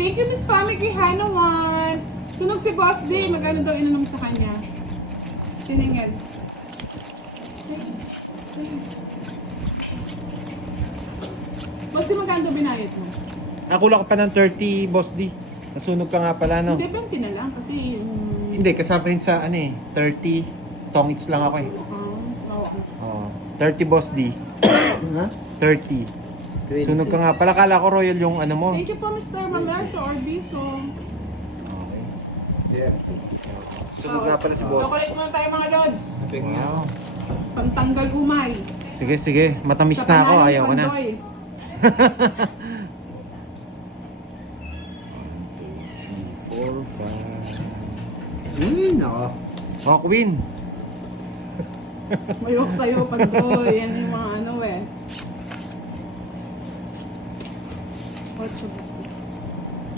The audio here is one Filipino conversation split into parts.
Thank you, Miss Family Hanawan. Sunog si Boss D. Magano daw ininom sa kanya? Siningil. Boss D, magano daw binayad mo? Nakuha ka pa ng 30, Boss D. Nasunog ka nga pala, no? Hindi, 20 na lang kasi yung... Hindi, kasama rin sa 30. Tongits lang ako eh. Oo. 30, Boss D. Ha? 30. Sunog ka nga pala. Kala ko royal yung ano mo. Thank you po, Mr. Mamerto Orbiso. Yeah. Sunog nga pala si Boss. Chocolate muna tayo mga lods. Wow. Pantanggal umay. Sige, sige. Matamis na ako. Ayaw ko na. Nako. Oh, Queen. Mayok sa'yo, Pandoy. Yan yung mga ano eh. What to do?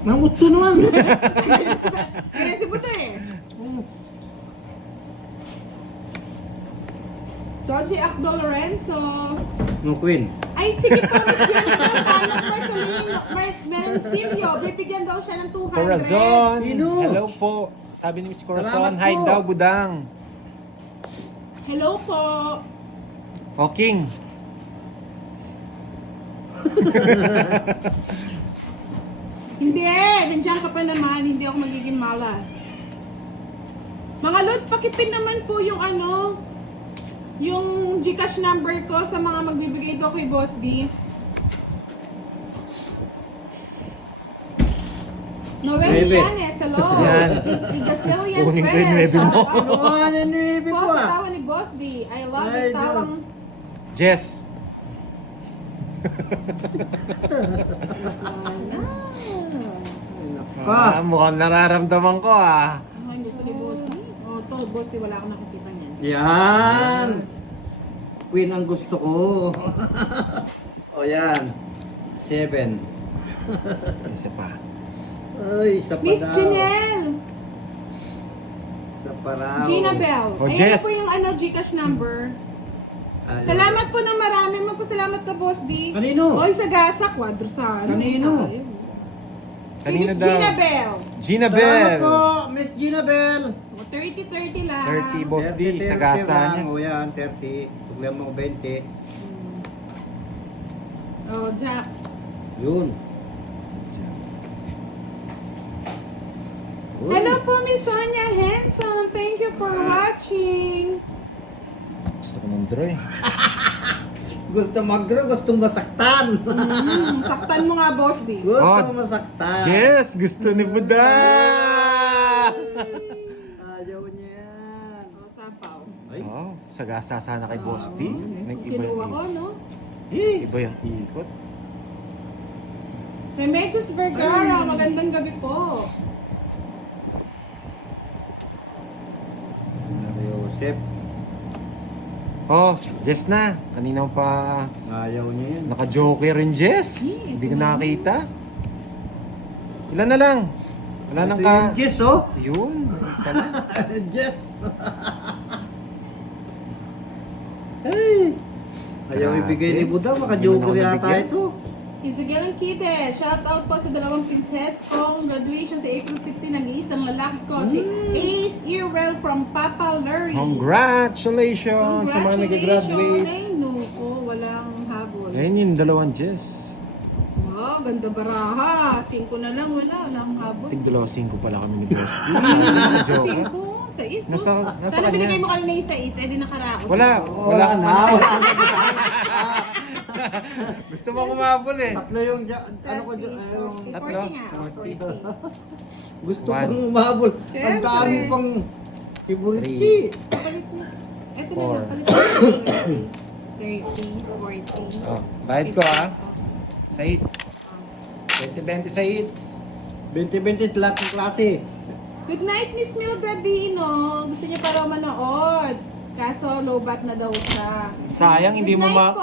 Mangutso naman. Kaya si Buto eh. Georgie Acdo Lorenzo. No Queen. Ay, sige po, Miss Jennifer. Tanong Merencilio. Bibigyan daw siya ng 200. Corazon. Sino? Hello po. Sabi ni Miss Corazon, Salamat hi po. daw, budang. Hello po. O, King. Hindi, nandiyan ka pa naman. Hindi ako magiging malas. Mga Lods, pakipin naman po yung ano, yung Gcash number ko sa mga magbibigay ito kay Boss D. Noel Nuebe. Yanes, hello. Yan. Gazillion Kunin ko yung friends. nuebe mo. Shout out. Ano ano nuebe Po ko sa ah? tawa ni Boss D. I love Ay, it. Tawang Jess. Ka. Mukhang nararamdaman ko ah. ano yung gusto ni Boss D? Oh, to, Boss D, wala akong nakikita niyan. Yan. Queen ang gusto ko. O yan. 7. Isa pa. Ay, isa pa Miss daw. Janelle. Isa pa raw. Gina Bell. Oh, Ayan Jess. na po yung ano, Gcash number. Ayaw. Salamat po ng marami. Magpasalamat ka, Boss D. Kanino? Oy, sa gasa, kwadrosano. Kanino? Si Kanino Miss daw? Gina Bell. Gina Salamat Bell. po, Miss Gina Bell. O, 30-30 lang. 30, Boss D, 30, sa gasa 30 lang. niya. O yan, 30. Tuglan mo 20. Oh, Jack. Yun. Uy. Hello po, Miss Sonia Henson. Thank you for watching. Gusto ko ng draw eh. Gusto mag-draw, gusto masaktan. Saktan mo nga, Boss D. Gusto Oh. masaktan. Yes! Gusto ni Buda! Ayaw niya yan. O, sapaw. Ay. Oh, sagasa sana kay Boss D. Nag-iba Kinuha ko, yung no? iba yung ikot. Remedios Vergara, magandang gabi po. Joseph. Oh, Jess na. Kanina pa Ayaw niya yan. naka-joker rin, Jess. Hindi ko nakakita. Ilan na lang? Wala nang Ito ka... yung Jess, oh. Yun. Pala. Jess. Ay. Ayaw Grabe. ibigay ni Buda, maka-joker Hindi mo yata nabigyan. ito. Isabel Kide, shout out po sa dalawang princess kong graduation sa April 15, nag-iisang lalaki ko, si Ace Earwell from Papa Lurie. Congratulations sa mga nag-graduate. Ay, nuko, walang habol. Ayun yung dalawang Jess. Wow, ganda baraha. 5 na lang, walang habol. Tig-2 pala kami ni Boss D. Joker. 5, sa is. Nasa Sana kanya. binigay mo kanina yung sa is, eh di nakaraos. Wala. Wala na. Wala na. Gusto mo kumabol eh. Tatlo yung, ano ko, yung, Tatlo? 40. gusto One. kong umabol. Ang Siyempre. dami pang Fibonacci. Papalit mo. Ito na Four. lang, palit mo. 30, 40. Oh, bayad ko ah. Sa hits. 20-20 sa hits. 20-20 lahat ng klase. Good night, Miss Mildred Dino. Gusto niya pa raw manood. Kaso low bat na daw siya. Sayang, hindi Good mo night ma... po.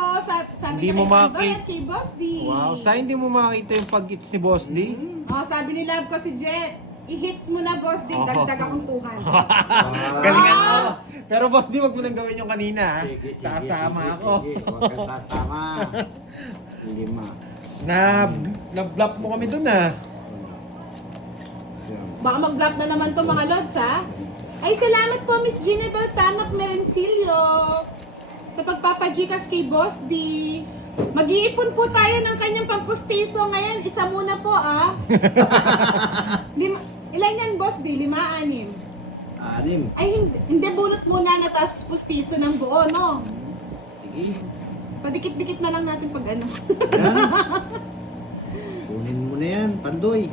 Sabi hindi niya mo kay Pandoy makita- at kay Boss D. Wow, sayang hindi mo makita yung pag-hits ni Boss D. Oh, sabi ni Love ko si Jet. I-hits mo na, Boss D. Oh. Dagdag akong 200. Galingan mo. Pero Boss D, wag mo nang gawin yung kanina ha. Sige, sige, Sasama sige, ako. sige. Huwag kang sasama. Hindi ma. Na-bluff mo kami dun ah. Baka mag-block na naman to mga lods, ha? Ay, salamat po, Miss Ginebel Tanok Merencillo. Sa pagpapagikas kay Boss D. Mag-iipon po tayo ng kanyang pampustiso ngayon. Isa muna po, ah. Ilan yan, Boss D? 5, 6. 6. Ay, hindi bunot muna na tapos pustiso ng buo, no? Sige. Padikit-dikit na lang natin pag ano. Yan. Kunin mo na yan, Pandoy.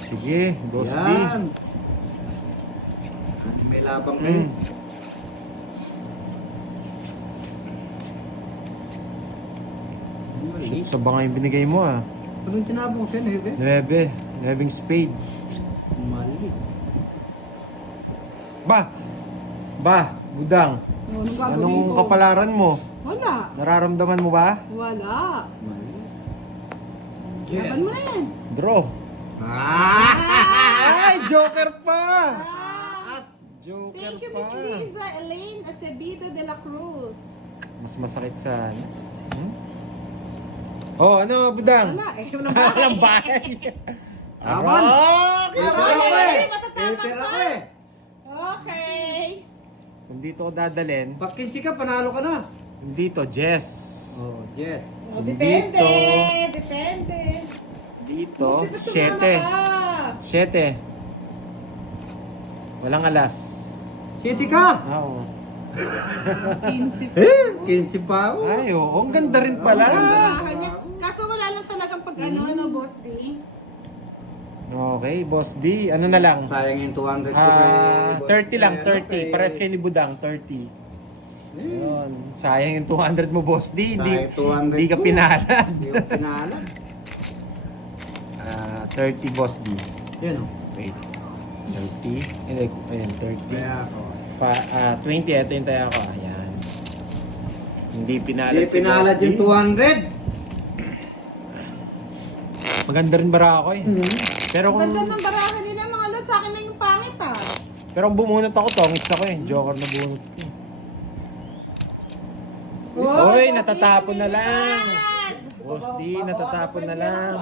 Sige, Boss D. Yan. May labang kayo. Mm. Mali. Sa banga yung binigay mo ah. Anong tinabong siya, Neve? 9 spade. Mali. Ba, Budang. Anong gagawin Anong ko? kapalaran mo? Wala. Nararamdaman mo ba? Wala. Mali. Laban mo na yan. Draw. Ah! Ay, joker pa! Ah, Joker thank you, pa. Miss Liza Elaine Acevedo de la Cruz. Mas masakit sa ano? Oh, ano, Budang? Wala, walang bahay. Walang bahay. Aman! Ah, Paper Ay, ako eh! matatama Paper ka. ako eh! Okay. Kung dito ko dadalhin, Pag kisi ka, panalo ka na. dito, Jess. Oh, yes. Oh, depende. Dito. Depende. Dito, Gusto ko sumama 7. ka. 7. Walang alas. City ka! Ah, oo. 15 Eh, 15 pa ako. Ay, oo. Ang ganda rin pala. Barahan niya. Kaso wala lang talagang pag ano, Boss D. Okay, Boss D. Ano na lang? Sayang yung 200 ko kay... 30 lang, 30. Pares kayo ni Budang, 30. Ayun. Sayang yung 200 mo, Boss D. Sayang 200 Hindi ka ko. pinalad. Hindi ko pinala. 30, Boss D. Yan o. Wait. 30. Ayun, 30. Kaya ako. 20, ito yung tayo ko. Ayan. Hindi pinalad Hindi pinalad Boss D. yung 200. Maganda rin bara ako eh. Pero kung, Ganda ng barahan nila mga lods. Sa akin na yung pangit ah. pero kung bumunot ako, tongits ako eh. Joker na bunot. Oy, Boss D, natatapon na lang. lumilipad. Boss D, natatapon na lang.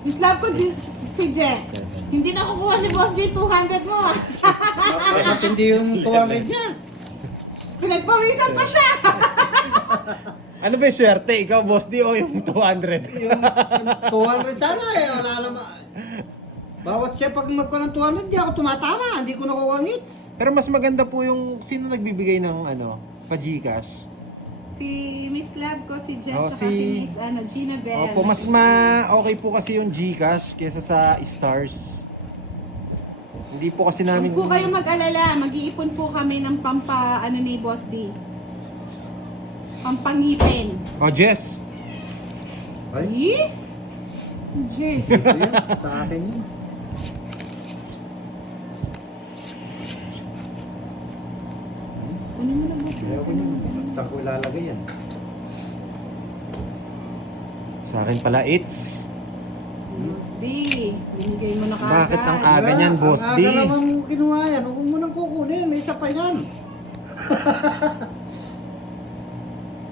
Miss Love ko, si Jess. Hindi na kukuha ni Boss D 200 mo ah. Bakit hindi yung 200 niya? Pinagpawisan pa siya. Ano ba yung swerte? Ikaw, Boss D, o yung 200? Yung 200 sana eh. Wala naman. Bawat siya pag magko ng 200, di ako tumatama. Hindi ko nakuha ang hits. Pero mas maganda po yung sino nagbibigay ng ano, pa-Gcash. Si Miss Love ko, si Jen, Oh, tsaka si Miss Gina Bell. Opo, mas okay po kasi yung Gcash kesa sa Stars. Hindi po kasi namin... Huwag po kayo mag-alala, mag-iipon po kami ng ni Boss D. Pampangipin. Oh, Jess. Ay, Eh? Jess. yun, sa akin yun. Kunin mo na Boss D. Ayaw ko yun. Saan ko ilalagay yan? Sa akin pala, it's... Boss D, binigay mo na kagad. Bakit ang aga niyan, Boss Ang D? aga naman mo kinuha yan. Huwag mo nang kukunin. May isa pa yan.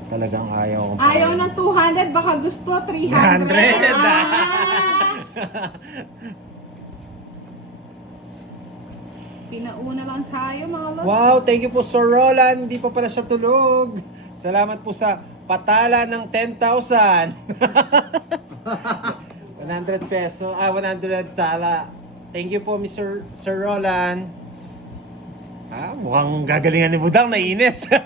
Talagang ayaw ko. Ayaw ng 200, baka gusto 300. 300, Ah! Pinauna lang tayo mga lods. Wow, thank you po Sir Roland. Hindi pa pala siya tulog. Salamat po sa patala ng 10,000. 100 peso. 100 tala. Thank you po Mr. Sir Roland. Mukhang gagalingan ni Budang. Naiinis. May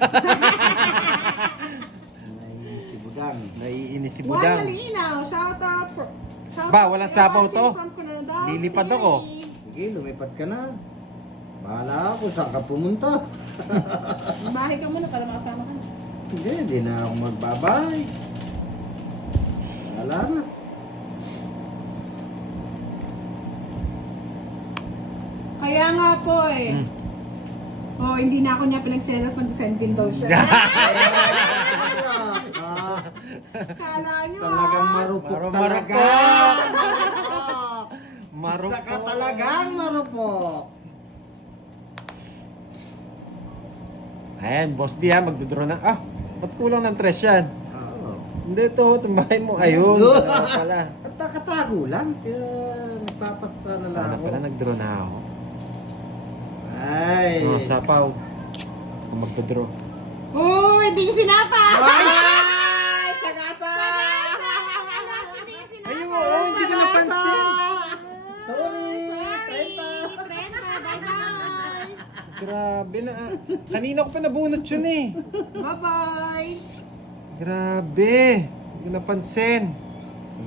si Budang. Naiinis si Juan Budang. Malinaw, shoutout. Ba, walang sapaw to. Lilipad ako. Sige, lumipat ka na. Bahala ako. Saan ka pumunta? Bahay ka muna para makasama ka na. Hindi na ako magbabay. Wala na. Kaya nga po eh. Hmm. Oh, hindi na ako niya pinagselos, nag-send din daw siya. Kala niyo Talagang ah. marupok Marupok. talaga. Marupok. Isa ka talagang marupok. Ayan, Boss D ha, magdodraw na. Ba't kulang ng 3 yan? Oo. Hindi to, tumbahay mo. Ayun, wala pala. At nakatago lang. Kaya nagpapasta na lang Sana ako. pala nag-draw na ako. Ay. Oh, sapaw. Kung magpa-draw. Uy, hindi ko sinapa! Ay! Sagasa! Hindi ko sinapa! Ayun, oh, hindi ko napansin. Sorry! 30, bye-bye! Grabe na. Kanina ko pa nabunot yun eh. Bye-bye! Grabe. Hindi ko napansin.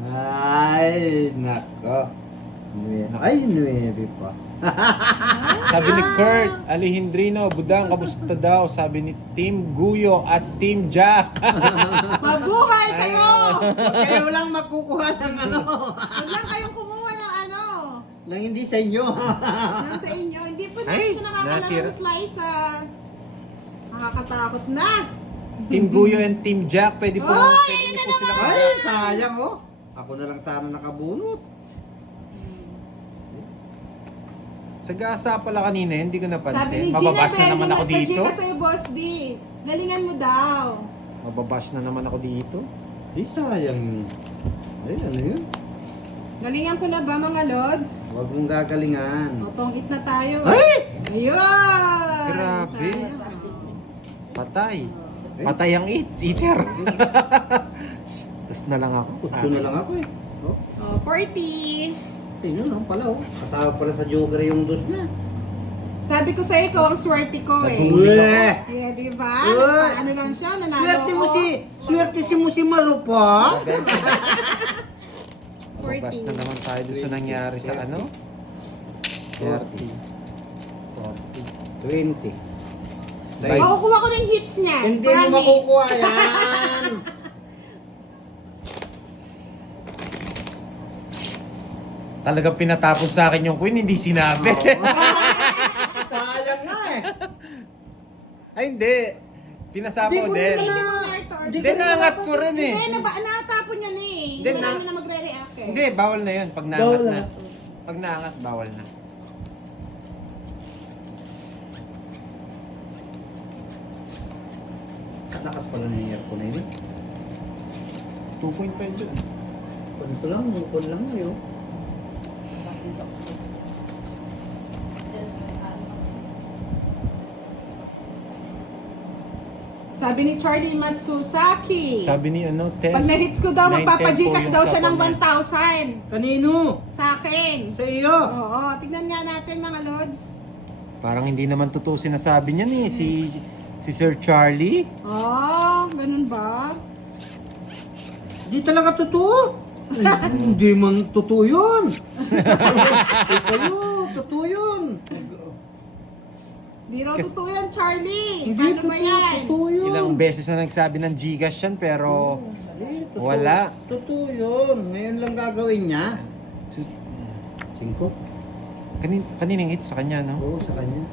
Ay, nako. Ay, 9 pa. Sabi ni Kurt Alejandrino, Budang, kamusta daw? Sabi ni Team Guyo at Team Jack. Mabuhay kayo! Kayo lang makukuha ng ano. Huwag lang kayong kumuha ng ano. Nang hindi sa inyo. Yan sa inyo. Hindi po Ay, natin siya nakakalaro nasira. ng slice ah. Nakakatakot na. Team Guyo and Team Jack, pwede po, Oy, pwede ayun niyo na po sila naman! Ay, sayang oh. Ako na lang sana nakabunot. Sagasa pala kanina, hindi ko Sabi napansin. ni Gina Mababash na Bell, naman ako dito. nagpa-G ka sa'yo, Boss D. Galingan mo daw. Mababash na naman ako dito. Ay, sayang. Ay, ano yun? Galingan ko na ba mga lods? Huwag mong gagalingan. Tongit na tayo. Ay! Ayun! Grabe. Sayang. Patay. Patay ang eater. Tapos na lang ako. Kutso na lang ako eh. Oh, Oh, 40. tingnan oh, pala oh. Kasama pala sa joker yung dos niya. Sabi ko sa ikaw, ang swerte ko eh. Nabuli ako. Yeah, di ba? Uy! Ano lang siya, nanalo Swerte mo si Marupa. Mababash na naman tayo doon sa nangyari sa ano? 30. 20. Five. Makukuha ko ng hits niya. Hindi mo makukuha yan. Talagang pinatapon sa akin yung queen, hindi sinabi. Sayang nga eh. Ay, hindi. Pinasapa ko din. Hindi Hindi, naangat ko rin eh. Hindi, natapon niya na eh. Hindi, Hindi na- naman na magre-react eh. Hindi, bawal na yun. Pag naangat na. Pag naangat, bawal na. Lakas pala ng aircon na yun. 2.5 yun. Ganito lang, mukon lang yun. Sabi ni Charlie Matsusaki. Sabi ni ano, Tess. Pag na-hits ko daw, 9-10 magpapajikas po daw yung siya ng sapaw niya. 1,000 Kanino? sa akin. Sa iyo. Oo, tignan nga natin mga lods. Parang hindi naman totoo sinasabi niya ni si Sir Charlie. Oh, ganun ba? Hindi talaga totoo. Hindi man totoo yun. Totoo yun. Di raw totoo yan, Charlie. Hindi Paano ba yan? Totoo yun. Ilang beses na nagsabi ng Gcash yan, pero Hindi, totoo. wala. Totoo yun. Ngayon lang gagawin niya. 5? Kaninang hits sa kanya, no? Oo, sa kanya.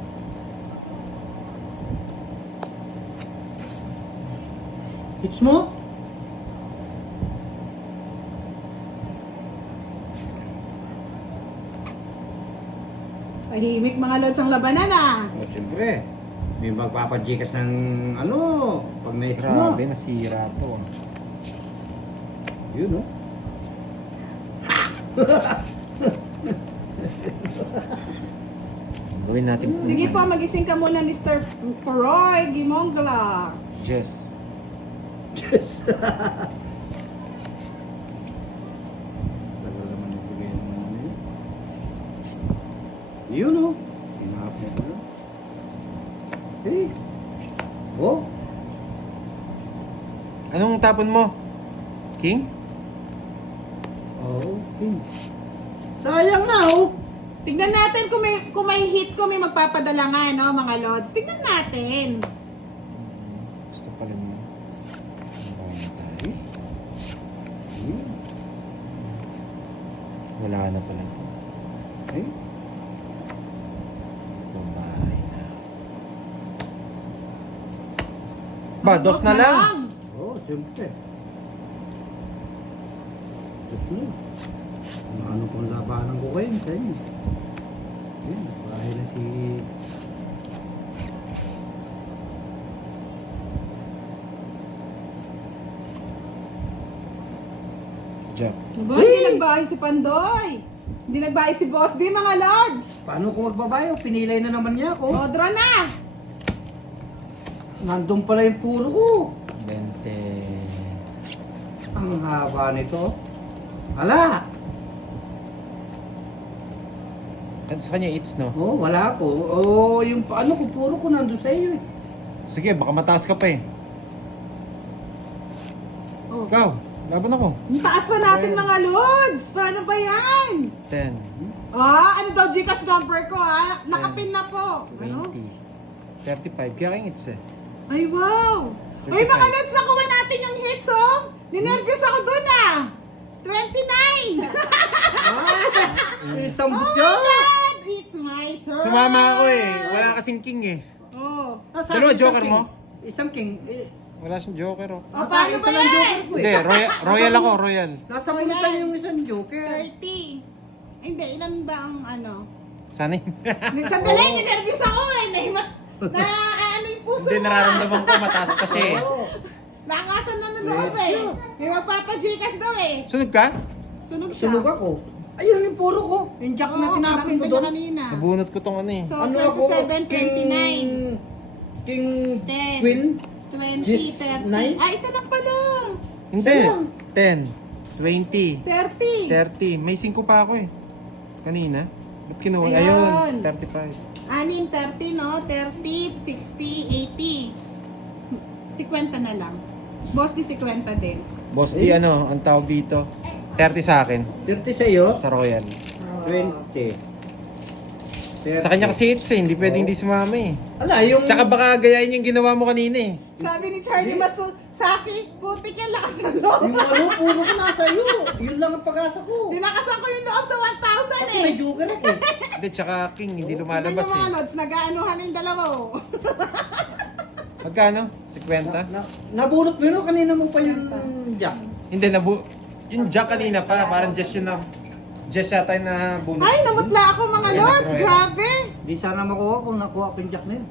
Hits mo? Tahimik mga lods ang labanan ah. O, siyempre. May magpapajikas ng ano, pag na-hits mo. Grabe, nasira to. ah. Yun, oh. Gawin natin po. Sige po, magising ka muna, Mr. Roy Gimongla. Yes. Yes. Tagal naman yung bigay ng mga ano yun. Yun, oh. Tinapin ko na. Hey. Oh. Anong tapon mo? King? Oh, okay. Sayang na, oh. Tignan natin kung may hits ko, may magpapadala nga, no, mga lods. Tignan natin. Gusto pala niya. Marami tayo. Wala na pala ito. Hey. Babae na. Ba, dos na lang. Oh, siyempre. Dos na. Ano pang labanan ko kayo sa inyo? Yun, bahay na si... Jack. Diba? Hindi nagbahay si Pandoy. Hindi nagbahay si Boss D, mga lods. Paano ko magbabayo? Pinilay na naman niya ako. O, draw na. Nandun pala yung puro ko. 20. Ang haba nito. Ala! Sa kanya, it's no. Oh, wala ko. Oh, yung ano ko, puro ko nandun sa iyo. Sige, baka mataas ka pa eh. Oh. Ikaw, laban ako. Ang taas pa natin, mga lods. Paano ba yan? 10, Ano daw Gcash number ko, ha? Nakapin na po. 20, 35. Kaya kayong it's eh. Ay, wow. Uy, mga lods, nakuha natin yung hits, oh. Ninervyos ako dun, ah. 29. Isang Oh butya! my God! It's my turn. Sumama ako eh. Wala kasing king eh. Oh. Dalawa joker mo? Isang king. Wala siyang joker oh. Oh, paano ba lang joker yan? ko eh. Hindi, royal ako, royal. Nasa pulutan yung isang joker. 30. Hindi, ilan ba ang ano? Sana yun. Sandali, ninervyos ako eh. Ano yung puso Hindi, mo, nararamdaman ko mataas pa siya eh. Oo. Nakasan na ng loob eh. May magpapa-Gcash daw eh. Sunog ka? Sunog siya. Sunog ako. Ayun yung puro ko. Yung jack na Oo, tinapin ko nakita doon. niya kanina. Nabunot ko tong ano eh. So, Ano ako? 27, 29, King 10, Queen? 20, Yes, 30. nine? Isa lang pala. Hindi. Saan? 10, 20, 30. 30. May 5 pa ako eh. Kanina. Ba't kinuha? Ayun. Ayun. 35. 6, 30, no? 30, 60, 80. 50 na lang. Boss di 50 din. Boss di ano, ang tawag dito. 30 sa akin. 30 sa iyo. Sa royal. 20. Sa kanya kasi it's eh. Hindi pwedeng hindi sumama eh. Ala, yung... Tsaka baka gayahin yung ginawa mo kanina eh. Sabi ni Charlie Matsu sa akin, putik yan, lakas ng loob. Yung ano, puro ko nasa iyo. Yun lang ang pag-asa ko. Nilakasan ko yung loob sa 1,000 Kasi eh. may joker ako eh. Hindi, tsaka king, hindi lumalabas Tignan mo, mga eh. lods, nag-aanuhan yung dalawa oh. Magkano? 50? Nabunot mo yun o kanina mo pa yung jack. Hindi, yung jack kanina pa, parang just yun na, just yata yung nabunot. Ay, namutla ako mga Ayun, lods, nag-royal. grabe. Di sana makuha kung nakuha ko yung jack na yun.